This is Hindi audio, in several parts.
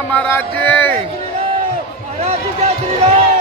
राम महाराज जी। महाराज जी जय श्री राम।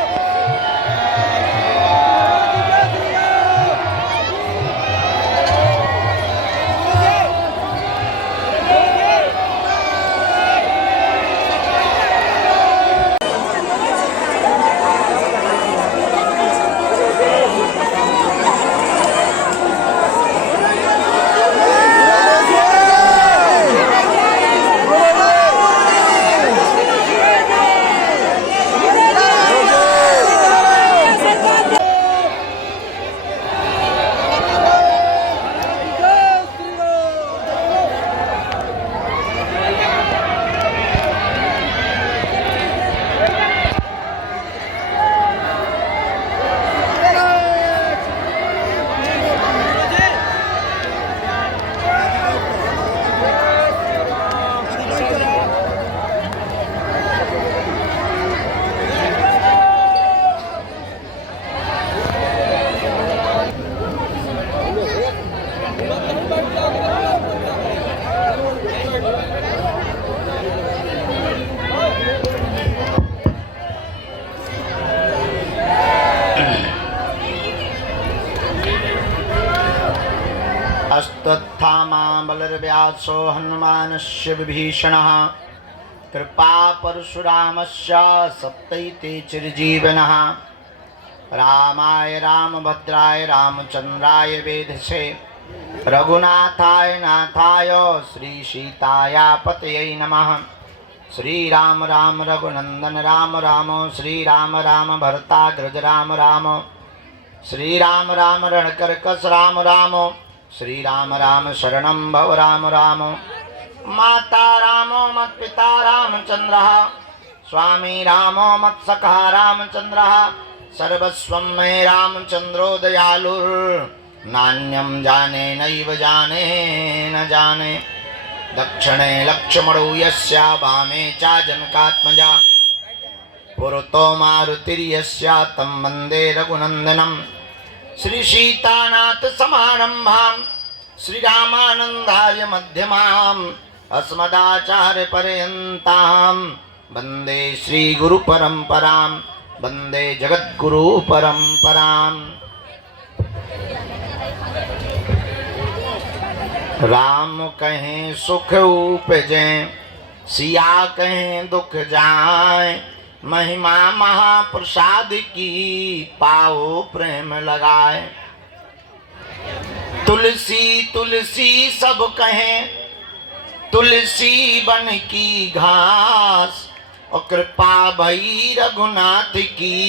अस्तत्थामा बलर्व्यासो हनुमानस्य विभीषणः कृपा परशुरामस्य सप्तैते चिरजीवनः रामाय रामभद्राय रामचंद्राय वेधसे रघुनाथाय नाथाय श्रीसीताय पतये नमः। श्रीराम राम रघुनंदन राम राम श्रीराम राम भरताग्रज राम राम श्रीराम राम रणकर्कश राम राम श्रीराम राम शरणं भव राम राम। माता रामो मत्पिता रामचंद्रः स्वामी रामो मत्सखा रामचंद्रः सर्वस्वं मे रामचंद्रो दयालुर्नान्यं जाने नैव जाने न जाने। दक्षिणे लक्ष्मणो यस्य वामे च जनकात्मजा पुरतो मारुतिर्यस्य तं वन्दे रघुनन्दनं। श्री सीतानाथ समारंभां श्रीरामानंदार्य मध्यमाम् अस्मदाचार्य पर्यन्तां वन्दे श्री गुरु परंपरां वन्दे जगद्गुरु परंपरां। राम कहें सुख उपजे सिया कहें दुख जाए महिमा महाप्रसाद की पाओ प्रेम लगाए। तुलसी तुलसी सब कहें तुलसी बन की घास और कृपा भई रघुनाथ की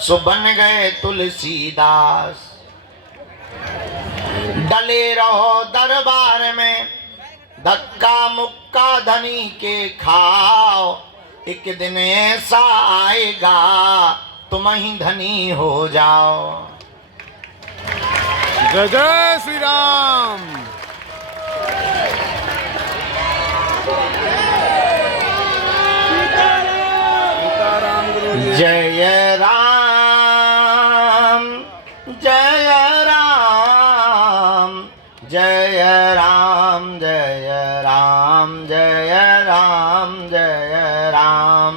सो बन गए तुलसीदास। डले रहो दरबार में धक्का मुक्का धनी के खाओ एक दिन ऐसा आएगा तुम ही धनी हो जाओ। जय जय श्री राम। सीताराम गुरु जी। जय राम जय राम जय राम जय राम जय राम जय राम।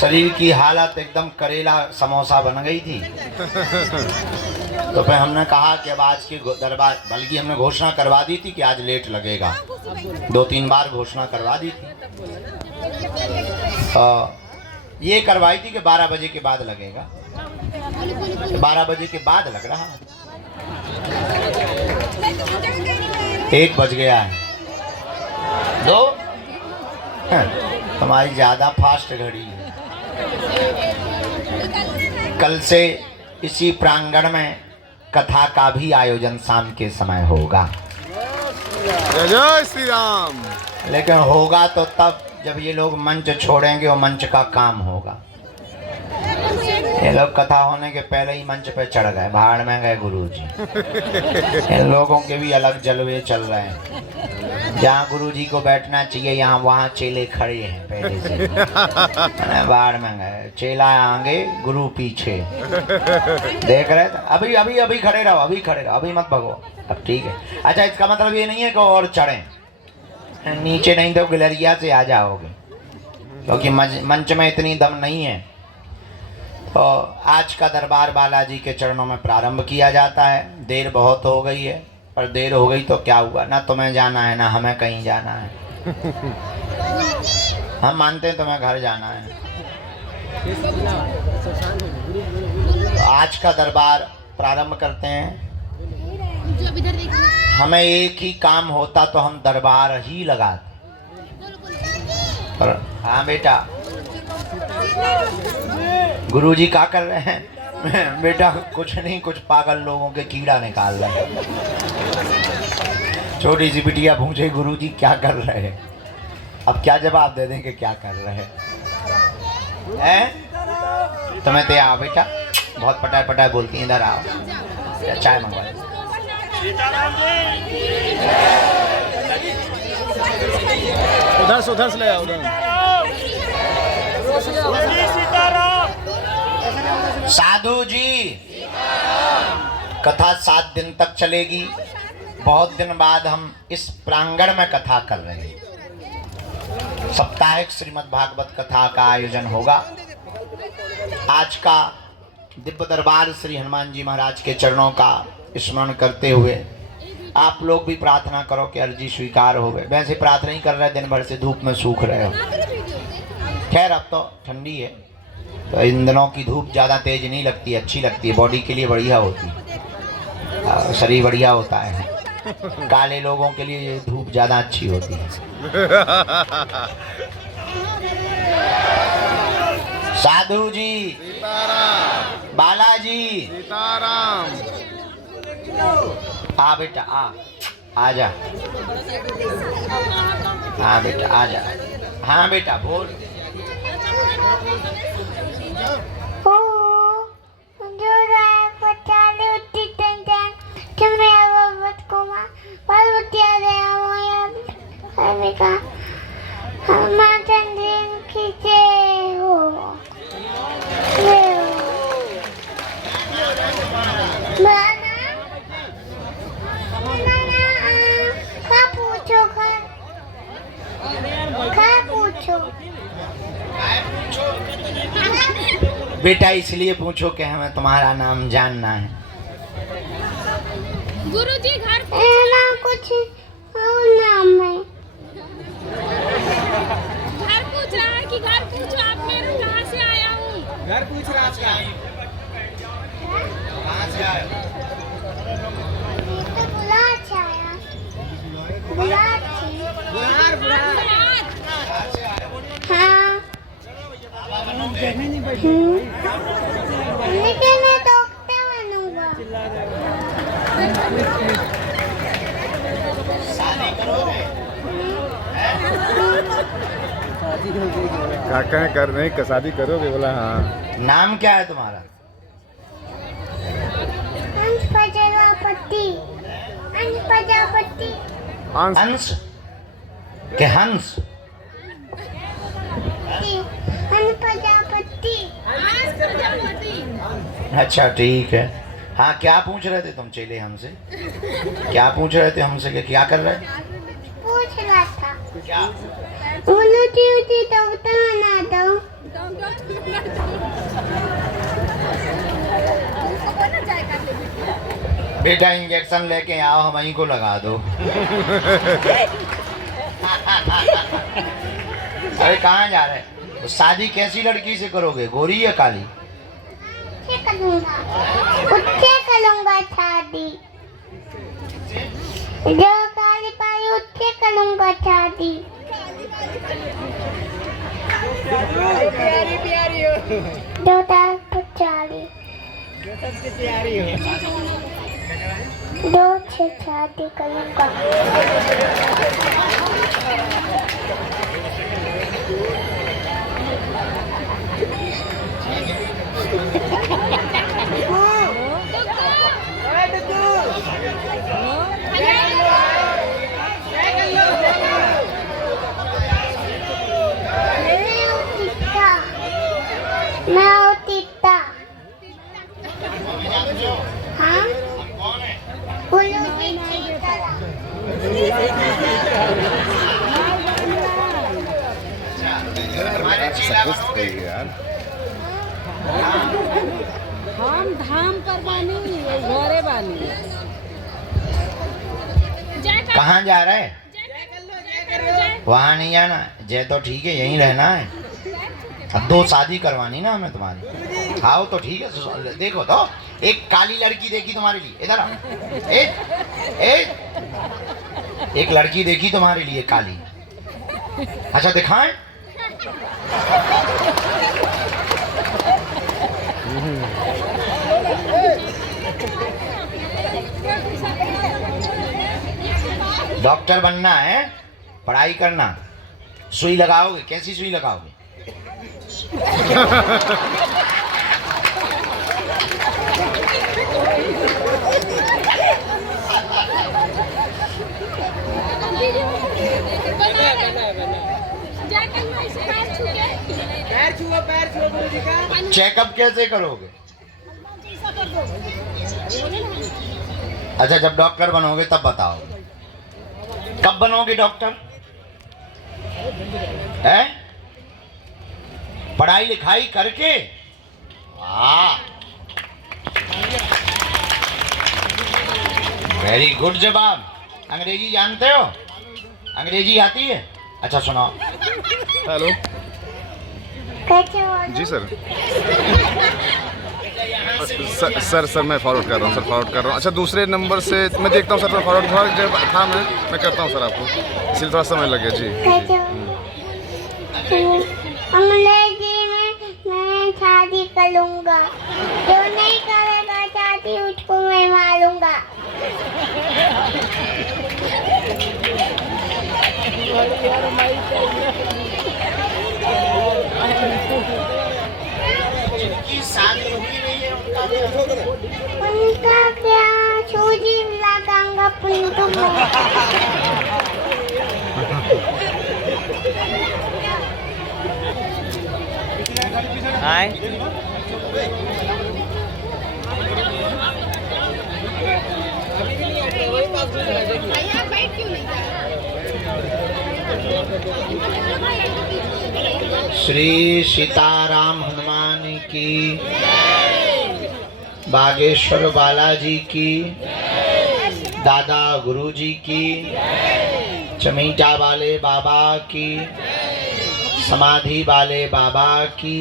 शरीर की हालत एकदम करेला समोसा बन गई थी तो फिर हमने कहा कि अब आज के दरबार बल्कि हमने घोषणा करवा दी थी कि आज लेट लगेगा। 2-3 बार घोषणा करवा दी थी। ये करवाई थी कि 12 बजे के बाद लगेगा। 12 बजे के बाद लग रहा है। 1 बज गया है। 2 हमारी ज्यादा फास्ट घड़ी है। कल से इसी प्रांगण में कथा का भी आयोजन शाम के समय होगा। जय जय श्री राम। लेकिन होगा तो तब जब ये लोग मंच छोड़ेंगे और मंच का काम होगा। ये लोग कथा होने के पहले ही मंच पे चढ़ गए, भाड़ में गए गुरुजी। इन लोगों के भी अलग जलवे चल रहे हैं। जहाँ गुरुजी को बैठना चाहिए यहाँ वहाँ चेले खड़े हैं पहले से। भाड़ में गए, चेला आगे गुरु पीछे। देख रहे थे, अभी अभी अभी खड़े रहो, अभी खड़े रहो, अभी मत भगो। अब ठीक है। अच्छा, इसका मतलब ये नहीं है कि और चढ़ें, नीचे नहीं तो गिलरिया से आ जाओगे, क्योंकि मंच में इतनी दम नहीं है। तो आज का दरबार बालाजी के चरणों में प्रारंभ किया जाता है। देर बहुत हो गई है, पर देर हो गई तो क्या हुआ, ना तुम्हें जाना है ना हमें कहीं जाना है। हम मानते हैं तुम्हें घर जाना है। तो आज का दरबार प्रारंभ करते हैं। हमें एक ही काम होता तो हम दरबार ही लगाते। पर हाँ बेटा, गुरुजी क्या कर रहे हैं? बेटा कुछ नहीं, कुछ पागल लोगों के कीड़ा निकाल रहे हैं। छोटी सी बिटिया पूछे गुरुजी क्या कर रहे हैं? अब क्या जवाब दे दें कि क्या कर रहे हैं? तुम्हें तो आओ बेटा, बहुत पटाए पटाए बोलती हैं, इधर आओ, चाय मंगवा। उधर से ले आओ, उधर। साधु जी, कथा 7 दिन तक चलेगी। बहुत दिन बाद हम इस प्रांगण में कथा कर रहे हैं। साप्ताहिक श्रीमद् भागवत कथा का आयोजन होगा। आज का दिव्य दरबार श्री हनुमान जी महाराज के चरणों का स्मरण करते हुए आप लोग भी प्रार्थना करो कि अर्जी स्वीकार हो गए। वैसे प्रार्थना ही कर रहे, दिन भर से धूप में सूख रहे हो। खैर अब तो ठंडी है, तो इन दिनों की धूप ज़्यादा तेज नहीं लगती, अच्छी लगती है, बॉडी के लिए बढ़िया होती है, शरीर बढ़िया होता है। काले लोगों के लिए ये धूप ज़्यादा अच्छी होती है। साधु जी, सीताराम, बालाजी, सीताराम। आ बेटा, आ जा। हाँ बेटा आ जा। हाँ बेटा बोल। बेटा इसलिए पूछो कि हमें तुम्हारा नाम जानना है। गुरुजी घर नाम कुछ और नाम है। घर पूछ रहा है कि घर पूछो आप, मैं कहाँ से आया हूँ। घर पूछ रहा था। कहाँ से आए? तो बुलाच आया। बुलाच। हाँ। लेकिन मैं डॉक्टर बनूंगा। शादी करोगे? काका कर रहे हैं, शादी करोगे? बोला हाँ। नाम क्या है तुम्हारा? हंस प्रजापति। हंस प्रजापति। हंस के हंस? हंस प्रजापति। अच्छा ठीक है। हाँ क्या पूछ रहे थे तुम चेले हमसे? क्या पूछ रहे थे हमसे कि क्या कर रहे? पूछ रहा था। क्या? उन्होंने डॉक्टर बना दो। बेटा इंजेक्शन लेके आओ, हम वहीं को लगा दो। अरे कहाँ जा रहे? तो शादी कैसी लड़की से करोगे, गोरी या काली? उससे करूँगा शादी। जो काली पाई उससे करूँगा शादी। प्यारी प्यारी हो। 2040। जो सबसे प्यारी हो। 2 से शादी करूँगा। मैं हूँ तीता। हाँ? उल्लू की चीता। सक्सेस हो गई यार। हम धाम पर बानी घरे बानी। कहाँ जा रहे हैं? वहाँ नहीं जाना। जय तो ठीक है, यहीं रहना है। अब 2 शादी करवानी ना हमें तुम्हारी। आओ तो ठीक है। देखो तो एक काली लड़की देखी तुम्हारे लिए, इधर आओ। एक लड़की देखी तुम्हारे लिए काली। अच्छा दिखाएं? डॉक्टर बनना है, पढ़ाई करना। सुई लगाओगे? कैसी सुई लगाओगे? पैर छुओ गुरुजी का। चेकअप कैसे करोगे? अच्छा जब डॉक्टर बनोगे तब बताओ। कब बनोगे डॉक्टर? है? पढ़ाई लिखाई करके? वाह, वेरी गुड जवाब। अंग्रेजी जानते हो? अंग्रेजी आती है? अच्छा सुनाओ। हेलो कैसे हो? जी सर। सर मैं फॉरवर्ड कर रहा हूँ, सर फॉरवर्ड कर रहा हूँ। अच्छा दूसरे नंबर से मैं देखता हूँ सर, मैं फॉरवर्ड जब था मैं करता हूँ सर आपको, इसलिए थोड़ा समय लगे। जी कैसे हो? अंग्रेजी में मैं शादी करूँगा। जो नहीं करेगा शादी उसको मैं मारूंगा। उनका क्या सूजी लगाऊंगा पुंटू में। हाय श्री सीताराम हनुमान की, बागेश्वर बालाजी की, दादा गुरुजी की, चमीटा वाले बाबा की, समाधि वाले बाबा की,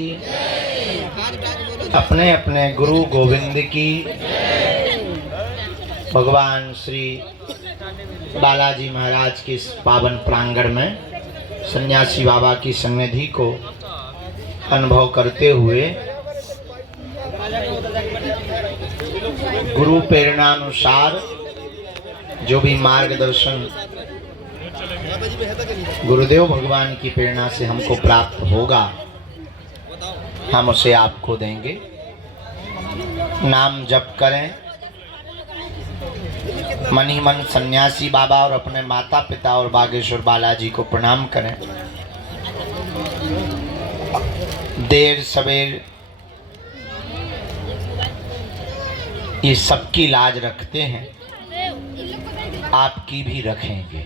अपने अपने गुरु गोविंद की, भगवान श्री बालाजी महाराज के इस पावन प्रांगण में सन्यासी बाबा की सन्निधि को अनुभव करते हुए गुरु प्रेरणा अनुसार जो भी मार्गदर्शन गुरुदेव भगवान की प्रेरणा से हमको प्राप्त होगा, हम उसे आपको देंगे। नाम जप करें, मन ही मन सन्यासी बाबा और अपने माता पिता और बागेश्वर बालाजी को प्रणाम करें। देर सवेर ये सबकी लाज रखते हैं, आपकी भी रखेंगे।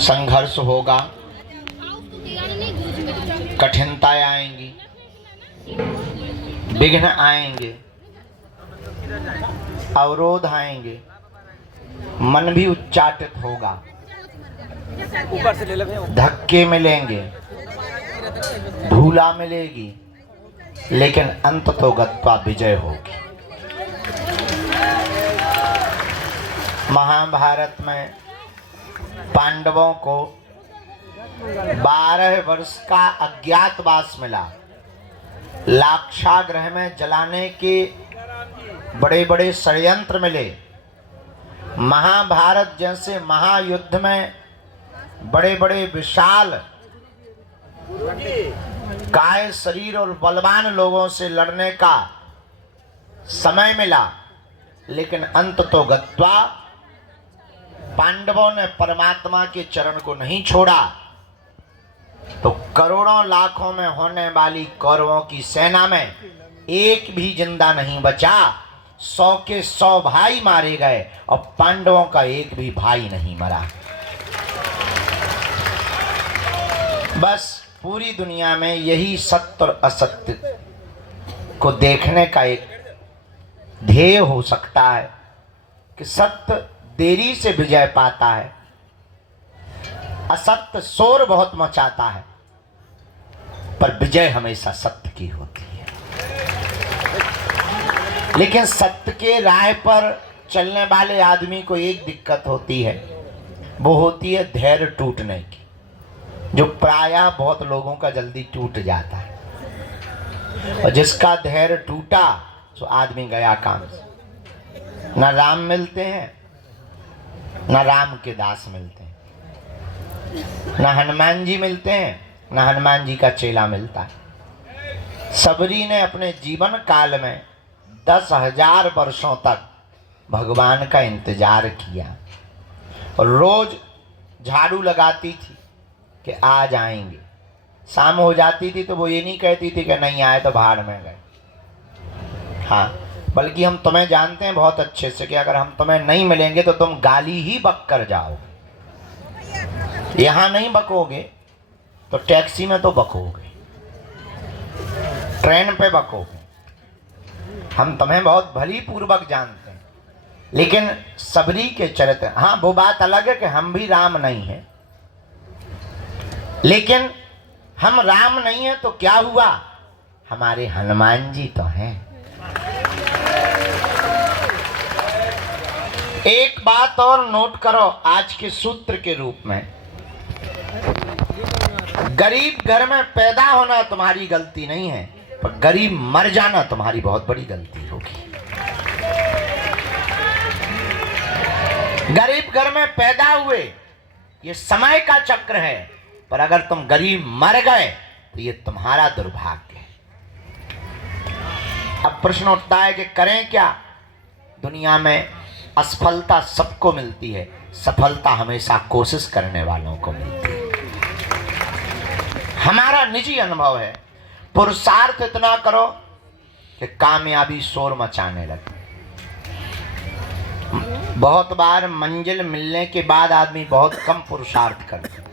संघर्ष होगा, कठिनताएं आएंगी, विघ्न आएंगे, अवरोध आएंगे, मन भी उच्चाटित होगा, ऊपर से ले लो। धक्के मिलेंगे, धूला मिलेगी, लेकिन अंत तो गत्वा विजय होगी। महाभारत में पांडवों को 12 वर्ष का अज्ञातवास मिला। लाक्षागृह में जलाने के बड़े बड़े षड्यंत्र मिले। महाभारत जैसे महायुद्ध में बड़े बड़े विशाल काय शरीर और बलवान लोगों से लड़ने का समय मिला, लेकिन अंत तो गत्वा पांडवों ने परमात्मा के चरण को नहीं छोड़ा, तो करोड़ों लाखों में होने वाली कौरवों की सेना में एक भी जिंदा नहीं बचा। 100 के 100 भाई मारे गए और पांडवों का एक भी भाई नहीं मरा। बस पूरी दुनिया में यही सत्य और असत्य को देखने का एक ध्येय हो सकता है कि सत्य देरी से विजय पाता है, असत्य शोर बहुत मचाता है, पर विजय हमेशा सत्य की होती है। लेकिन सत्य के राह पर चलने वाले आदमी को एक दिक्कत होती है, वो होती है धैर्य टूटने की, जो प्रायः बहुत लोगों का जल्दी टूट जाता है। और जिसका धैर्य टूटा तो आदमी गया काम से। न राम मिलते हैं, न राम के दास मिलते हैं, न हनुमान जी मिलते हैं, न हनुमान जी का चेला मिलता है। सबरी ने अपने जीवन काल में 10,000 वर्षों तक भगवान का इंतजार किया और रोज झाड़ू लगाती थी कि आज आएंगे। शाम हो जाती थी तो वो ये नहीं कहती थी कि नहीं आए तो भाड़ में गए। हाँ, बल्कि हम तुम्हें जानते हैं बहुत अच्छे से कि अगर हम तुम्हें नहीं मिलेंगे तो तुम गाली ही बक कर जाओगे। यहाँ नहीं बकोगे तो टैक्सी में तो बकोगे, ट्रेन पे बकोगे। हम तुम्हें बहुत भली पूर्वक जानते हैं, लेकिन सबरी के चरित्र, हाँ वो बात अलग है कि हम भी राम नहीं हैं, लेकिन हम राम नहीं हैं तो क्या हुआ, हमारे हनुमान जी तो हैं। एक बात और नोट करो आज के सूत्र के रूप में, गरीब घर में पैदा होना तुम्हारी गलती नहीं है, पर गरीब मर जाना तुम्हारी बहुत बड़ी गलती होगी। गरीब घर में पैदा हुए ये समय का चक्र है, पर अगर तुम गरीब मर गए तो ये तुम्हारा दुर्भाग्य है। अब प्रश्न उठता है कि करें क्या। दुनिया में असफलता सबको मिलती है, सफलता हमेशा कोशिश करने वालों को मिलती है। हमारा निजी अनुभव है, पुरुषार्थ इतना करो कि कामयाबी शोर मचाने लगे। बहुत बार मंजिल मिलने के बाद आदमी बहुत कम पुरुषार्थ करता है।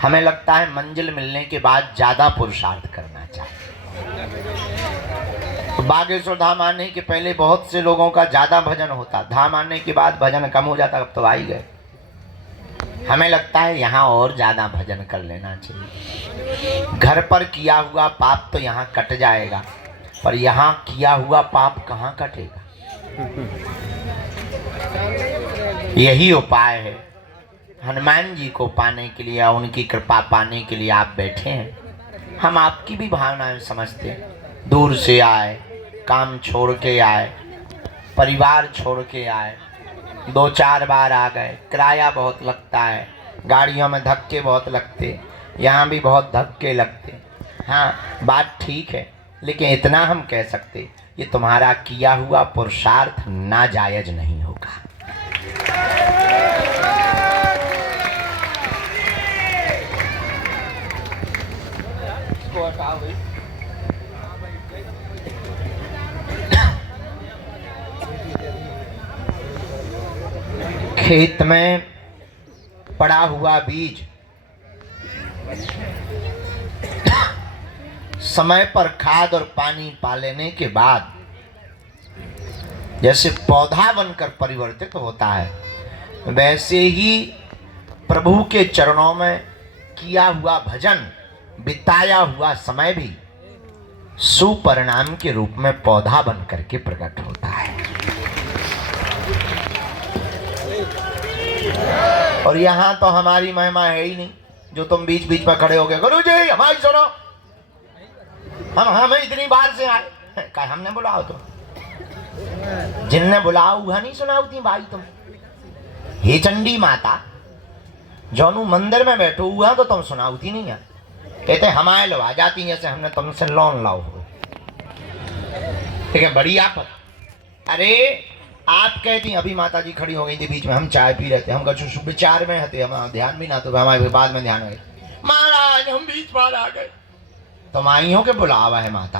हमें लगता है मंजिल मिलने के बाद ज्यादा पुरुषार्थ करना चाहिए। तो बागेश्वर धाम आने के पहले बहुत से लोगों का ज्यादा भजन होता, धाम आने के बाद भजन कम हो जाता, अब तो आ ही गए। हमें लगता है यहाँ और ज्यादा भजन कर लेना चाहिए। घर पर किया हुआ पाप तो यहाँ कट जाएगा, पर यहाँ किया हुआ पाप कहाँ कटेगा। यही उपाय है। हनुमान जी को पाने के लिए, उनकी कृपा पाने के लिए आप बैठे हैं। हम आपकी भी भावनाएं समझते हैं। दूर से आए, काम छोड़ के आए, परिवार छोड़ के आए, 2-4 बार आ गए, किराया बहुत लगता है, गाड़ियों में धक्के बहुत लगते, यहाँ भी बहुत धक्के लगते। हाँ, बात ठीक है, लेकिन इतना हम कह सकते, ये तुम्हारा किया हुआ पुरुषार्थ नाजायज नहीं होगा। खेत में पड़ा हुआ बीज समय पर खाद और पानी पा लेने के बाद जैसे पौधा बनकर परिवर्तित होता है, वैसे ही प्रभु के चरणों में किया हुआ भजन, बिताया हुआ समय भी सुपरिणाम के रूप में पौधा बन करके प्रकट होता है। और यहाँ तो हमारी महिमा है ही नहीं, जो तुम बीच बीच में खड़े हो गए, गुरु जी हमारी सुनो, हम इतनी बार से आए, क्या हमने बुलाओ तो, जिनने बुलाओ वह नहीं सुनाओती भाई तुम। हे चंडी माता, जौनू मंदिर में बैठो हुआ तो तुम सुनाओती नहीं है। कहते हमारे लो आ जाती जैसे हमने तुमसे लोन लाओ हो। ठीक है, बड़ी आप अरे आप कहती अभी माता जी खड़ी हो गई थी बीच में, हम चाय पी रहे थे, हम कुछ विचार में हते, हम ध्यान भी ना तो हमारे बाद में ध्यान गए महाराज हम बीच बार आ गए। तुम आई हो के बुलावा है माता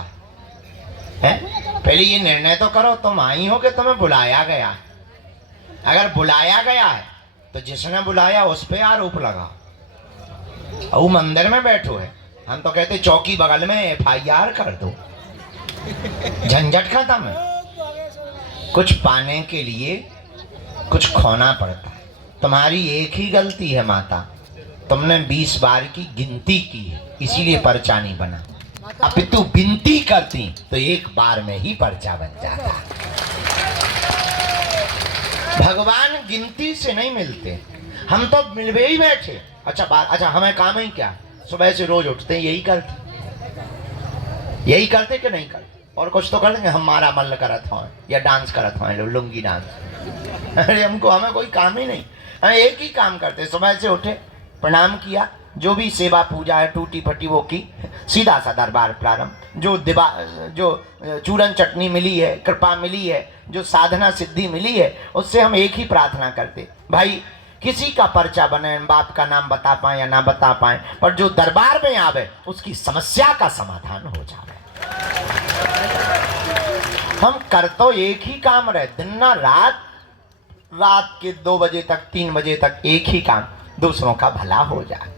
है, पहले ये निर्णय तो करो तुम आई हो कि तुम्हें बुलाया गया। अगर बुलाया गया है तो जिसने बुलाया उस पे आरोप लगा। वो मंदिर में बैठो है, हम तो कहते चौकी बगल में FIR कर दो, झंझट खत्म है। कुछ पाने के लिए कुछ खोना पड़ता है। तुम्हारी एक ही गलती है माता, तुमने 20 बार की गिनती की है, इसीलिए पर्चा नहीं बना। अब तू विनती करती तो एक बार में ही पर्चा बन जाता। भगवान गिनती से नहीं मिलते, हम तो मिलवे ही बैठे। अच्छा हमें काम ही क्या, सुबह से रोज उठते हैं यही करते कि नहीं करते, और कुछ तो कर देंगे। हमारा मन करत हो या डांस करत हो, लुंगी डांस। अरे हमें कोई काम ही नहीं, हम एक ही काम करते। सुबह से उठे, प्रणाम किया, जो भी सेवा पूजा है टूटी फटी वो की, सीधा सा दरबार प्रारंभ। जो चूरन चटनी मिली है, कृपा मिली है, जो साधना सिद्धि मिली है, उससे हम एक ही प्रार्थना करते, भाई किसी का पर्चा बने, बाप का नाम बता पाए या ना बता पाए, पर जो दरबार में आवे उसकी समस्या का समाधान हो जाए। हम कर तो एक ही काम रहे, दिन ना रात के 2 बजे तक 3 बजे तक एक ही काम, दूसरों का भला हो जाए,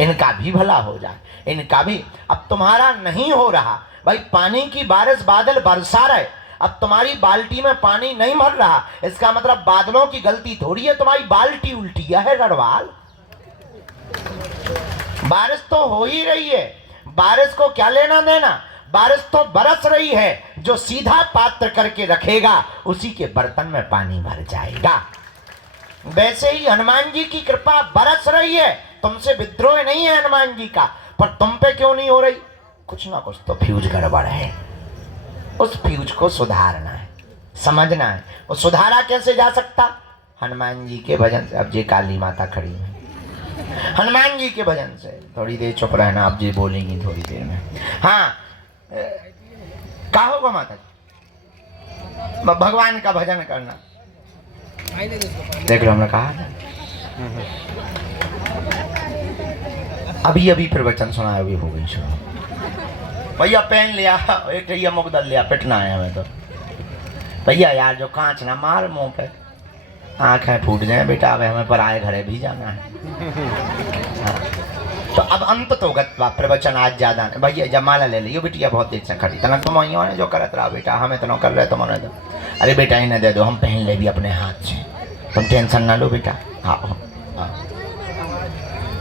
इनका भी भला हो जाए, इनका भी। अब तुम्हारा नहीं हो रहा भाई, पानी की बारिश बादल बरसा रहे, अब तुम्हारी बाल्टी में पानी नहीं भर रहा, इसका मतलब बादलों की गलती थोड़ी है, तुम्हारी बाल्टी उल्टी है गढ़वाल। बारिश तो हो ही रही है, बारिश को क्या लेना देना, बारिश तो बरस रही है। जो सीधा पात्र करके रखेगा उसी के बर्तन में पानी भर जाएगा। वैसे ही हनुमान जी की कृपा बरस रही है, तुमसे विद्रोह नहीं है हनुमान जी का, पर तुम पे क्यों नहीं हो रही, कुछ ना कुछ तो फ्यूज गड़बड़ है। उस फ्यूज को सुधारना है, समझना है। वो सुधारा कैसे जा सकता, हनुमान जी के भजन से। अब ये काली माता खड़ी है, हनुमान जी के भजन से। थोड़ी देर चुप रहना, अब जी बोलेंगी थोड़ी देर में। हाँ क्या होगा माता जी, भगवान का भजन करना। देख लो हमने कहा अभी प्रवचन सुना, अभी हो गई सुनो। भैया पेन लिया, एक ये मुकदल लिया, पिटना है हमें तो। भैया यार जो कांच ना मार मुंह पे, आंखें फूट जाए बेटा, अब हमें पराए घरे भी जाना है। हाँ। तो अब अंत तो गत्वा प्रवचन आज ज्यादा नहीं। भैया जमाला ले लियो, बिटिया बहुत देर से खड़ी, तना तुम ने जो करत रहा बेटा, हमें तो न कर रहे तुम दो। अरे बेटा इन्हें दे दो, हम पहन ले भी अपने हाथ से, तुम टेंशन ना लो बेटा। हाँ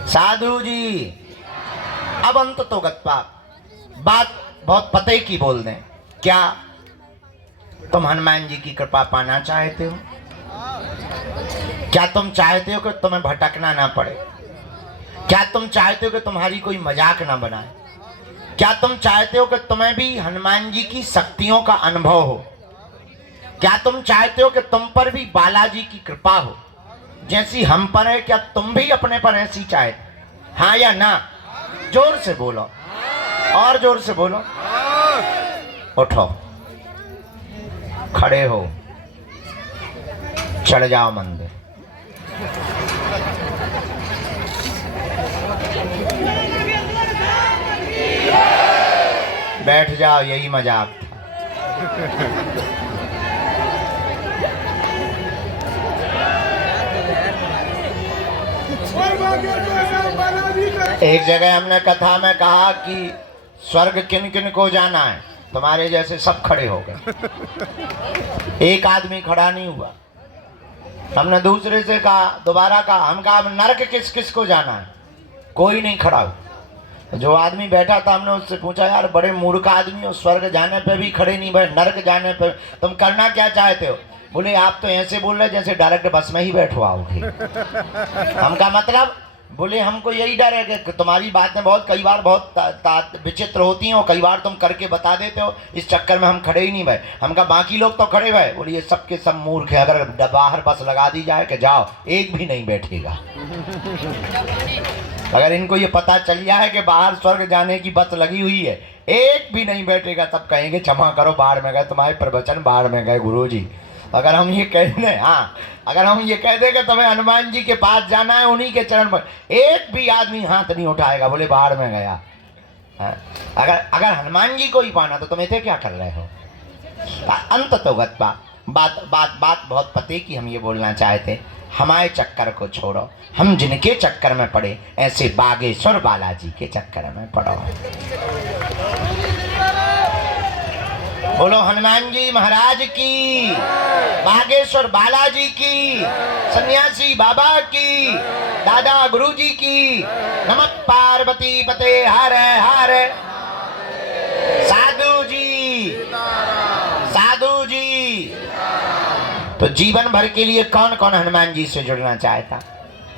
साधु जी, अब अंत तो गत्वा बात बहुत पते की बोल दें। क्या तुम हनुमान जी की कृपा पाना चाहते हो? क्या तुम चाहते हो कि तुम्हें भटकना ना पड़े? क्या तुम चाहते हो कि तुम्हारी कोई मजाक ना बनाए? क्या तुम चाहते हो कि तुम्हें भी हनुमान जी की शक्तियों का अनुभव हो? क्या तुम चाहते हो कि तुम पर भी बालाजी की कृपा हो जैसी हम पर है? क्या तुम भी अपने पर ऐसी चाहे? हाँ या ना? जोर से बोलो, और जोर से बोलो। उठो, खड़े हो, चढ़ जाओ मंदिर। बैठ जाओ, यही मजाक था। एक जगह हमने कथा में कहा कि स्वर्ग किन किन को जाना है, तुम्हारे जैसे सब खड़े हो गए, एक आदमी खड़ा नहीं हुआ। हमने दूसरे से कहा, दोबारा कहा, हम कहा नरक किस किस को जाना है, कोई नहीं खड़ा हुआ। जो आदमी बैठा था हमने उससे पूछा, यार बड़े मूर्ख आदमी हो, स्वर्ग जाने पे भी खड़े नहीं बैठ, नरक जाने पे तुम करना क्या चाहते हो? बोले आप तो ऐसे बोल रहे जैसे डायरेक्ट बस में ही बैठो आओगे। हम का मतलब बोले हमको यही डर है कि तुम्हारी बातें बहुत कई बार बहुत विचित्र होती हैं और कई बार तुम करके बता देते हो, इस चक्कर में हम खड़े ही नहीं भाई। हम कहा बाकी लोग तो खड़े भाई। बोले ये सबके सब मूर्ख है, अगर बाहर बस लगा दी जाए कि जाओ, एक भी नहीं बैठेगा। अगर इनको ये पता चल जाए कि बाहर स्वर्ग जाने की बस लगी हुई है, एक भी नहीं बैठेगा। सब कहेंगे क्षमा करो, बाहर में गए, तुम्हारे प्रवचन बाहर में गए गुरुजी। अगर हम ये कह दें, हाँ अगर हम ये कह दें कि तुम्हें हनुमान जी के पास जाना है, उन्हीं के चरण पर, एक भी आदमी हाथ नहीं उठाएगा, बोले बाहर में गया। हाँ? अगर हनुमान जी को ही पाना तो तुम इतने क्या कर रहे हो। अंत तो गत्वा बात बात बात बहुत पते की हम ये बोलना चाहते, हमारे चक्कर को छोड़ो, हम जिनके चक्कर में पड़े ऐसे बागेश्वर बालाजी के चक्कर में पड़ो। बोलो हनुमान जी महाराज की, बागेश्वर बालाजी की, सन्यासी बाबा की, दादा गुरुजी की। नमः पार्वती पते हर हर। साधु जी, साधु जी। तो जीवन भर के लिए कौन कौन हनुमान जी से जुड़ना चाहता?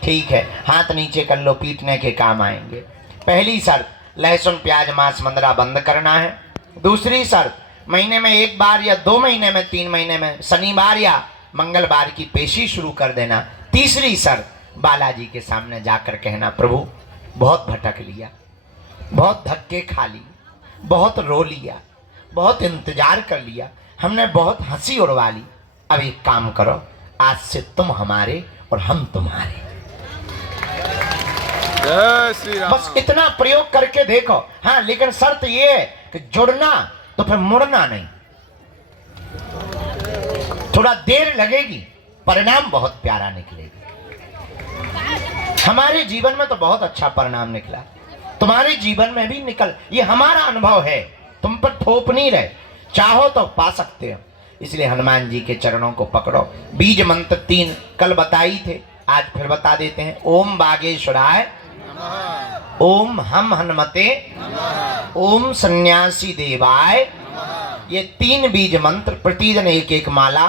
ठीक है, हाथ नीचे कर लो, पीटने के काम आएंगे। पहली शर्त, लहसुन प्याज मांस मंदरा बंद करना है। दूसरी शर्त, महीने में 1 बार या 2 महीने में 3 महीने में शनिवार या मंगलवार की पेशी शुरू कर देना। तीसरी शर्त, बालाजी के सामने जाकर कहना, प्रभु बहुत भटक लिया, बहुत धक्के खा लिए, बहुत रो लिया, बहुत इंतजार कर लिया, हमने बहुत हंसी उड़वा ली। अब एक काम करो, आज से तुम हमारे और हम तुम्हारे। जय श्री राम। बस इतना प्रयोग करके देखो। हाँ, लेकिन शर्त ये है कि जुड़ना तो फिर मुड़ना नहीं। थोड़ा देर लगेगी, परिणाम बहुत प्यारा निकलेगा। हमारे जीवन में तो बहुत अच्छा परिणाम निकला, तुम्हारे जीवन में भी निकल, ये हमारा अनुभव है, तुम पर थोप नहीं रहे, चाहो तो पा सकते हो। इसलिए हनुमान जी के चरणों को पकड़ो। बीज मंत्र 3 कल बताई थे, आज फिर बता देते हैं। ओम बागेश्वराय, ओम हम हनुमते, ओम सन्यासी देवाय। ये 3 बीज मंत्र प्रतिदिन 1-1 माला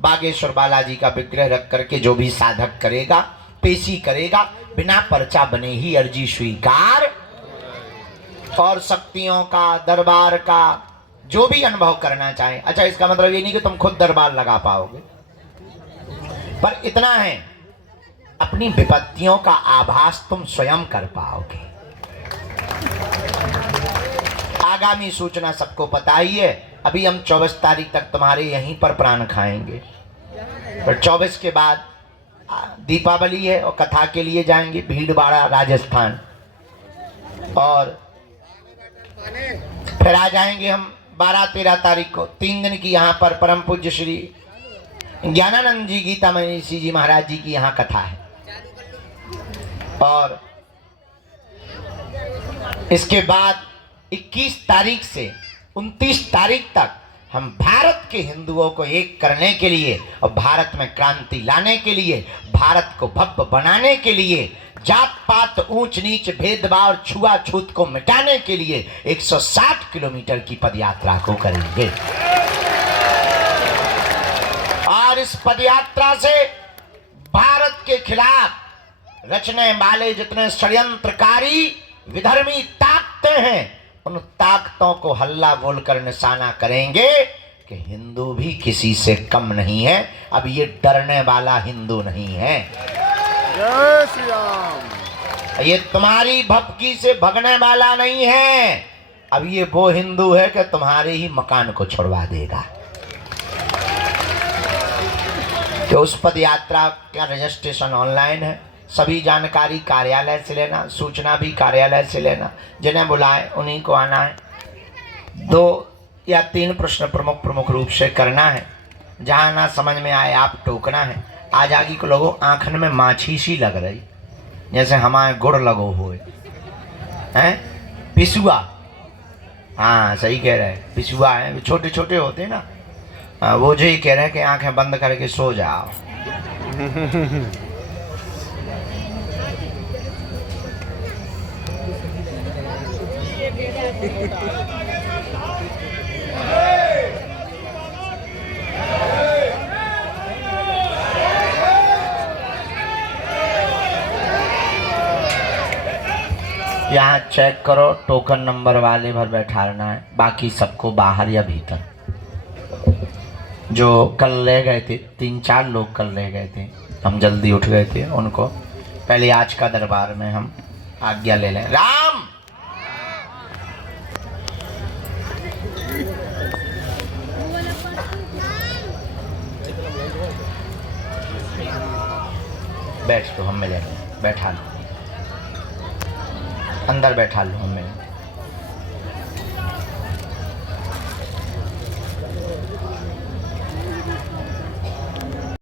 बागेश्वर बालाजी का विग्रह रख करके जो भी साधक करेगा, पेशी करेगा, बिना पर्चा बने ही अर्जी स्वीकार। और शक्तियों का, दरबार का जो भी अनुभव करना चाहे। अच्छा, इसका मतलब ये नहीं कि तुम खुद दरबार लगा पाओगे, पर इतना है, अपनी विपत्तियों का आभास तुम स्वयं कर पाओगे। आगामी सूचना सबको पता ही है। अभी हम 24 तारीख तक तुम्हारे यहीं पर प्राण खाएंगे, पर 24 के बाद दीपावली है और कथा के लिए जाएंगे भीलवाड़ा राजस्थान, और फिर आ जाएंगे हम 12-13 तारीख को। 3 दिन की यहाँ पर परम पूज्य श्री ज्ञानानंद जी गीतामणि जी महाराज जी की यहाँ कथा है। और इसके बाद 21 तारीख से 29 तारीख तक हम भारत के हिंदुओं को एक करने के लिए और भारत में क्रांति लाने के लिए, भारत को भव्य बनाने के लिए, जात पात ऊंच नीच भेदभाव और छुआछूत को मिटाने के लिए 160 किलोमीटर की पदयात्रा को करेंगे। और इस पदयात्रा से भारत के खिलाफ रचने वाले जितने षड्यंत्रकारी विधर्मी ताकतें हैं, उन ताकतों को हल्ला बोलकर निशाना करेंगे कि हिंदू भी किसी से कम नहीं है। अब ये डरने वाला हिंदू नहीं है। जय श्री राम। ये तुम्हारी भपकी से भगने वाला नहीं है। अब ये वो हिंदू है कि तुम्हारे ही मकान को छुड़वा देगा। तो उस पद यात्रा का रजिस्ट्रेशन ऑनलाइन है। सभी जानकारी कार्यालय से लेना, सूचना भी कार्यालय से लेना। जिन्हें बुलाए उन्हीं को आना है। 2 या 3 प्रश्न प्रमुख रूप से करना है। जहाँ ना समझ में आए आप टोकना है। आज आगे को लोगों आँखन में माछी सी लग रही, जैसे हमारे गुड़ लगो हुए हैं। पिसुआ, हाँ सही कह रहे हैं, पिसुआ है, छोटे छोटे होते हैं ना। वो जो ही कह रहे हैं कि आंखें बंद करके सो जाओ। चेक करो, टोकन नंबर वाले भर बैठाना है, बाकी सबको बाहर या भीतर। जो कल ले गए थे, 3-4 लोग कल ले गए थे, हम जल्दी उठ गए थे, उनको पहले आज का दरबार में हम आज्ञा ले लें। राम बैठ लो, हम मिलेंगे, बैठा लो, अंदर बैठा लो, हम